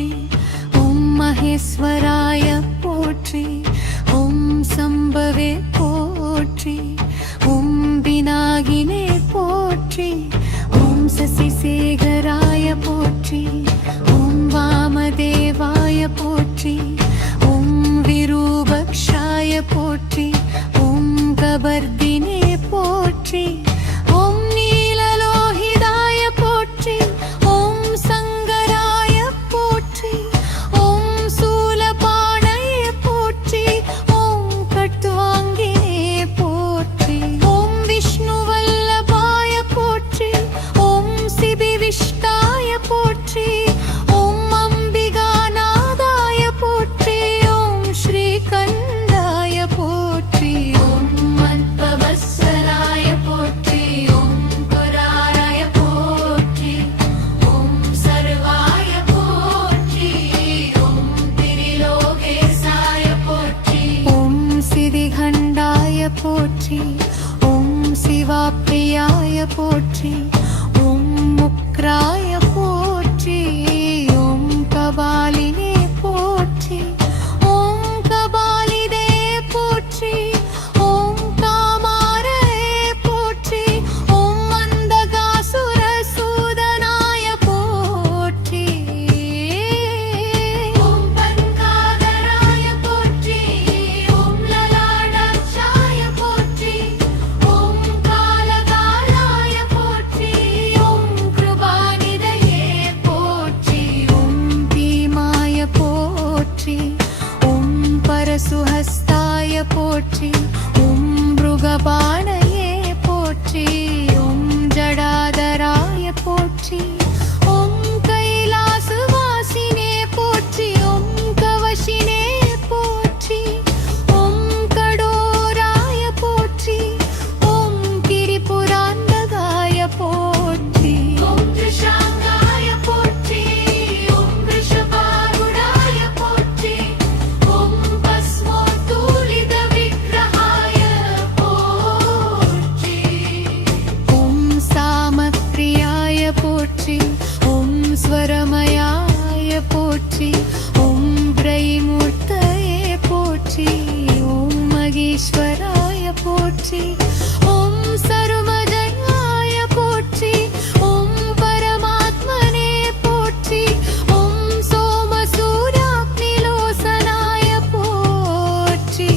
போற்றி. ஓம் மகேஸ்வராய போற்றி. ஓம் சம்பவே போற்றி. ஓம் விநாயகினே போற்றி. ஓம் சசிசேகராய போற்றி. ஓம் வாமதேவாய போற்றி. ஓம் விரூபக்ஷாய போற்றி. ஓம் கபர்தினே போற்றி. ஓம் நீலலோகிதாய போற்றி. ஓம் சங்கராய போற்றி. ஓம் சூலபாணயே போற்றி. ஓம் கட்வாங்கினே போற்றி. ஓம் விஷ்ணுவல்லபாய போற்றி. ஓம் சிபிவிஷ்டாய போற்றி. ஓம் அம்பிகாநாதாய போற்றி. ஓம் ஸ்ரீகண்டாய போற்றி. ஓம் மத்பவத்சராய போற்றி. ஓம் குராராய போற்றி. ஓம் சர்வாய போற்றி. ஓம் திரிலோகேசாய போற்றி. ஓம் சிதிகண்டாய போற்றி. ஓம் சிவாப்ரியாய போற்றி. ஓம் முக்ராய போற்றி. ஓம் கபாலினே போற்றி. ஓம் கபாலிதே போற்றி. ஓம் காமாரே போற்றி. ஓம் மந்தகாசுர சூதனாய போற்றி. ஓம் பன்காதராய போற்றி. ஓம் லலாடாட்சாய போற்றி. ஓம் காலகாலாய போற்றி. ஓம் கிருபாநிதையே போற்றி. ஓம் பீமாய போற்றி. ஓம் பரசுஹஸ்தாய போற்றி. ஓம் மிருகபாணயே போற்றி. ஓம் ஜடாதராய போற்றி. ஓம் கைலாசவாசினே போற்றி. ஓம் கவசினே போற்றி. ஓம் கடோராய போற்றி. ஓம் கிரிபுராந்தகாய போற்றி. ஓம் திரிஷாங்காய போற்றி. ஓம் ரிஷபாரூடாய போற்றி. ஓம் பஸ்மோத்தூலித விக்கிரகாய போற்றி. ஓம் சாமப்ரியாய போற்றி. ஓம் ஸ்வரமயாய போற்றி. ஓம் பிரைமூர்த்தயே போற்றி. ஓம் மகேஸ்வராய போற்றி. ஓம் சர்வஜயாய போற்றி. ஓம் பரமாத்மனே போற்றி. ஓம் சோமசூராக்னிலோசனாய போற்றி.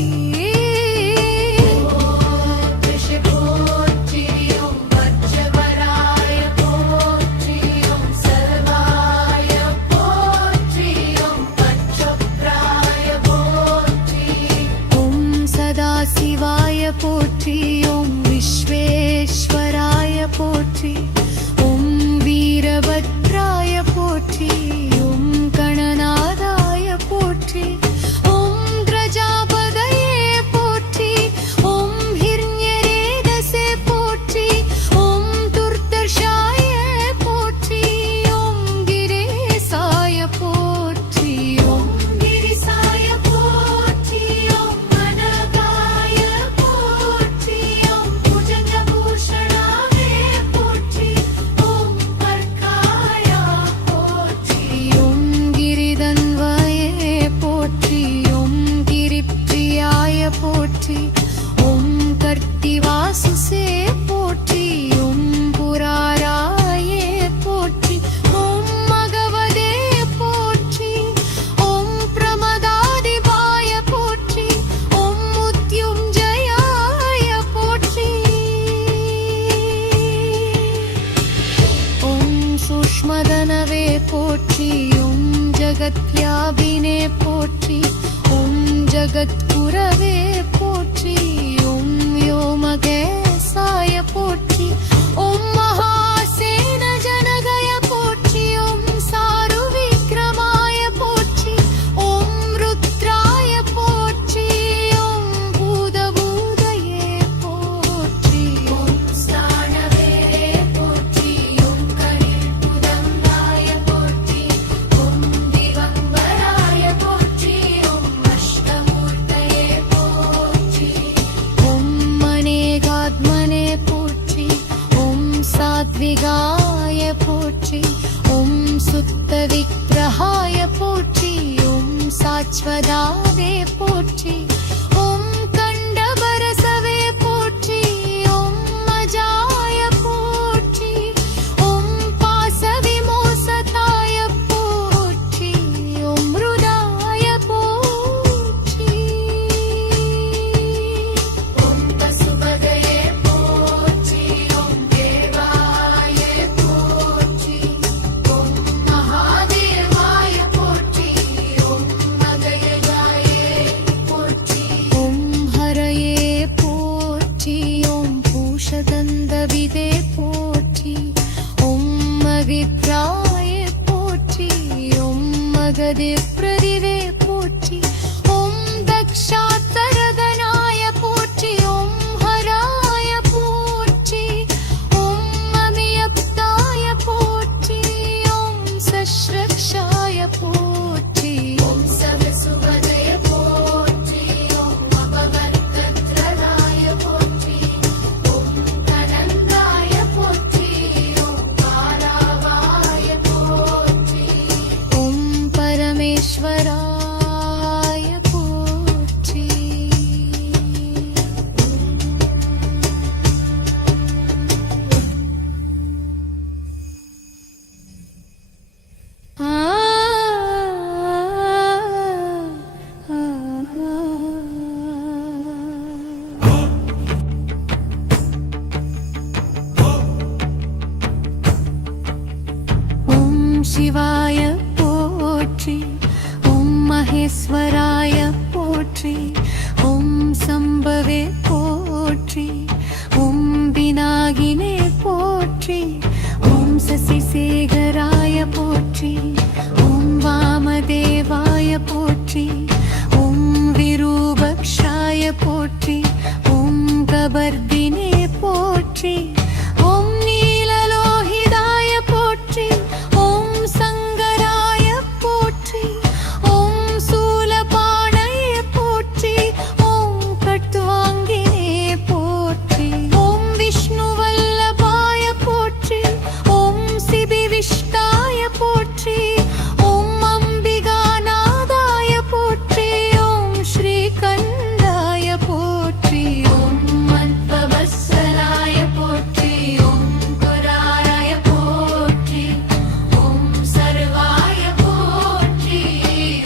ஓம் ரிஷி போற்றி. ஓம் பச்சவராய போற்றி. ஓம் சர்வாய போற்றி. ஓம் பச்சப்ராய போற்றி. ஓம் சதாசிவாய போற்றி. ஓம் விஸ்வேஸ்வராய போற்றி. ஓம் வீரபத்ராய போற்றி. ஓம் கணநாதாய போற்றி. ஓம் கிரஜாபதயே போற்றி. ஓம் ஹிரண்யரேதசே போற்றி. ஓம் துர்தர்ஷாய போற்றி. ஓம் கிரேசாய போற்றி. ஓம் கிரிசாய போற்றி. ஓம் அனகாய போற்றி. ஓம் புஜங்கபூஷணாய போற்றி. ஓம் பர்காய போற்றி. ஓம் கிரிதன்வயே போற்றி. ஓம் கிரிப்ரியாய போற்றி. ஓம் கர்த்திவாசுசே போற்றி. ஓம் புராராயே போற்றி. ஓம் மகவதே போற்றி. ஓம் பிரமதாதிபாய போற்றி. ஓம் முத்யுஞ்சயாய போற்றி. ஓம் சூக்ஷ்மதனவே போற்றி. ஓம் ஜகத்யாபினே போற்றி. ஓம் ஜகத்குரவே போற்றி. ஓம் व्योमकेशाय போற்றி. ஓம் மகாசேன ஜனகய போற்றி. ஓம் சாருவிக்ரமாய போற்றி. ஓம் ருத்ராய போற்றி. ஓம் பூதபூதயே போற்றி. ஓம் ஸ்நானவேரே போற்றி. ஓம் கலிபுதங்காய போற்றி. ஓம் திகம்பராய போற்றி. ஓம் அஷ்டமூர்த்தயே போற்றி. ஓம் மனேகாத்மனே போற்றி. ஓம் சாத்விகாய போற்றி. ஓம் சுத்த விக்கிரகாய போற்றி. சாஸ்வதாவே போற்றி ஓம் கண்டபரசவே போற்றி ஓம் அஜாய போற்றி ஓம் பாசவிமோசதாய போற்றி ஓம் மிருதாய போற்றி ஓம் பசுபதயே போற்றி ஓம் தேவாய போற்றி ஓம் மகாதேவாய போற்றி ஓம் மகயஜாயே போற்றி ஓம் ஹரயே போற்றி ஓம் பூஷதந்தவிதே போற்றி ஓம் மவித்ராய போற்றி ஓம் மகதே பிரதிவே போற்றி ஓம் தக்ஷாத்தரதனாய போற்றி ஓம் ஹராய போற்றி ஓம் அமியப்தாய போற்றி ஓம் சஸ்ரக்ஷாய போற்றி ஓம் சவசுபதய போற்றி ஓம் அபவர்த்தத்ரதாய போற்றி ஓம் தனந்தாய போற்றி ஓம் காலாவாய போற்றி ஓம் பரமேஸ்வராய போற்றி ஓம் சிவாய போற்றி ஓம் மகேஸ்வராய போற்றி ஓம் சம்பவே போற்றி ஓம் விநாகினே போற்றி ஓம் சசிசேகராய போற்றி ஓம் வாமதேவாய போற்றி ஓம் விரூபக்ஷாய போற்றி ஓம் கபர்தினே போற்றி ஓம் நீலலோகிதாய போற்றி ஓம் சங்கராய போற்றி ஓம் சூலபாணயே போற்றி ஓம் கட்வாங்கினே போற்றி ஓம் விஷ்ணுவல்லபாய போற்றி ஓம் சிபிவிஷ்டாய போற்றி ஓம் அம்பிகாநாதாய போற்றி ஓம் ஸ்ரீகண்டாய போற்றி ஓம் மத்பவத்சலாய போற்றி ஓம் குராராய போற்றி ஓம் சர்வாய போற்றி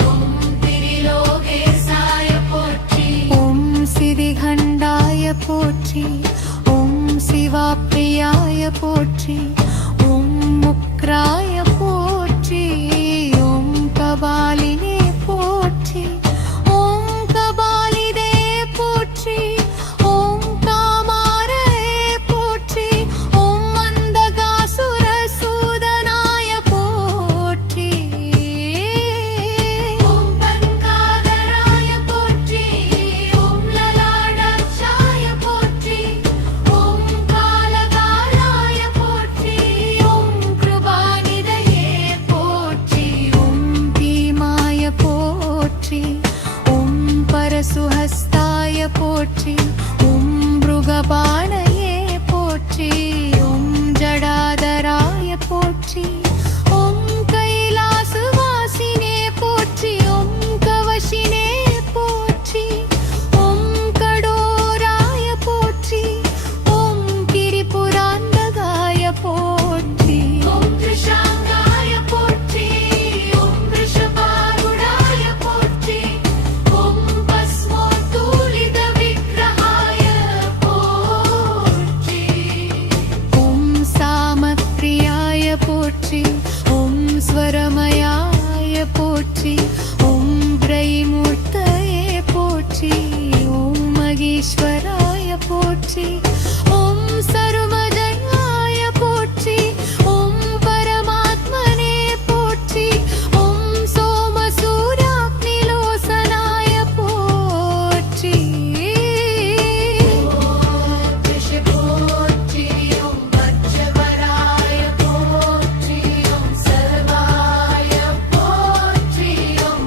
ஓம் திரிலோகேசாய போற்றி ஓம் சிதிகண்டாய போற்றி ஓம் சிவாப்ரியாய போற்றி ஓம் முக்ராய போற்றி ஓம் கபாலினே போற்றி ஓம் கபாலிதே போற்றி ஓம் காமாரே போற்றி ஓம் மந்தகாசுர சூதனாய போற்றி ஓம் பன்காதராய போற்றி ஓம் லலாடாட்சாய போற்றி ஓம் காலகாலாய போற்றி ஓம் கிருபாநிதயே போற்றி ஓம் பீமாய போற்றி ஓம் பரசுஹஸ்தாய போற்றி ஓம் மிருகபாணயே போற்றி ஓம் ஜடாதராய போற்றி ஓம் கைலாசவாசினே போற்றி ஓம் கவசினே போற்றி ஓம் கடோராய போற்றி ஓம் கிரிபுராந்தகாய போற்றி ஓம் த்ரிஷாங்காய போற்றி ஓம் ரிஷபாருடாய போற்றி ஓம் பஸ்மோத்தூலித விக்கிரகாய போற்றி ஓம் சாமப்ரியாய போற்றி ஓம் ஸ்வரமயாய போற்றி ஓம் பிரைமூர்த்தயே போற்றி ஓம் மகேஸ்வராய போற்றி ஓம் சர்வஜயாய போற்றி ஓம் பரமாத்மனே போற்றி ஓம் சோமசூராக்னிலோசனாய போற்றி போற்றி ஓம் வஜ்ரவராய போற்றி ஓம் சர்வாய போற்றி ஓம்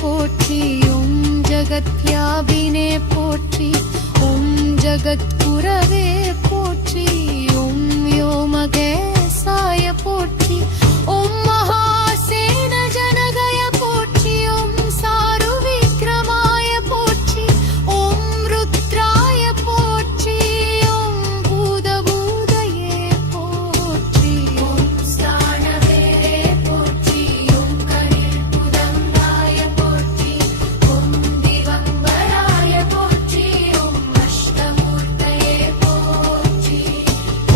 போற்றி ஓம் ஜகத்யாபினே போற்றி ஓம் ஜகத்குரவே போற்றி ஓம் யோமகேசாய போற்றி ஓம் மகாசேன ஜனகய போற்றி ஓம் சாரு விக்ரமாய போற்றி ஓம் ருத்ராய போற்றி ஓம் பூதபூதயே போற்றி ஓம் ஸ்தானவே போற்றி ஓம் கலில் புதங்காய போற்றி ஓம் திவம்பராய போற்றி ஓம் அஷ்டமூர்த்தயே போற்றி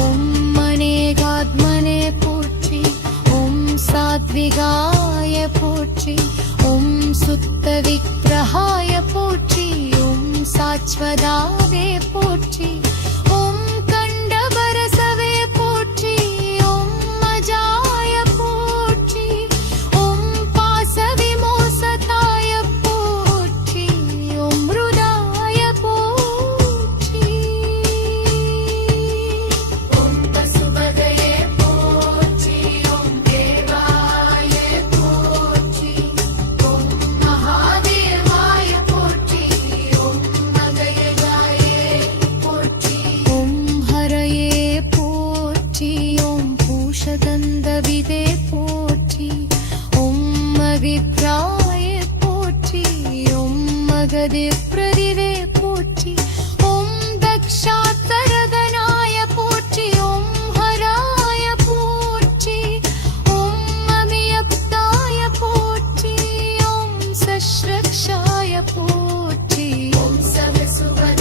ஓம் மனேகாத்மனே போற்றி ஓம் சாத்விகாய போற்றி ஓம் சுத்த விக்கிரகாய போற்றி ஓம் சாச்வதாவே போற்றி ஓம் கண்டபரசவே போற்றி ஓம் அஜாய போற்றி ஓம் பாசவிமோசதாய போற்றி ஓம் மிருதாய போற்றி ஓம் பசுபதயே போற்றி ஓம் தேவாய போற்றி ஓம் மகாதேவாய போற்றி ஓம் மகயஜாய போற்றி ஓம் ஹரயே போற்றி ஓம் பூஷகந்தவிதே போற்றி ஓம் மவித்ராய போற்றி ஓம் மகதே பிரதிவே போற்றி ஓம் தக்ஷாத்தரதனாய போற்றி ஓம் ஹராய போற்றி ஓம் அமியப்தாய போற்றி ஓம் சஸ்ரக்ஷாய போற்றி ஓம் சகசுவதாய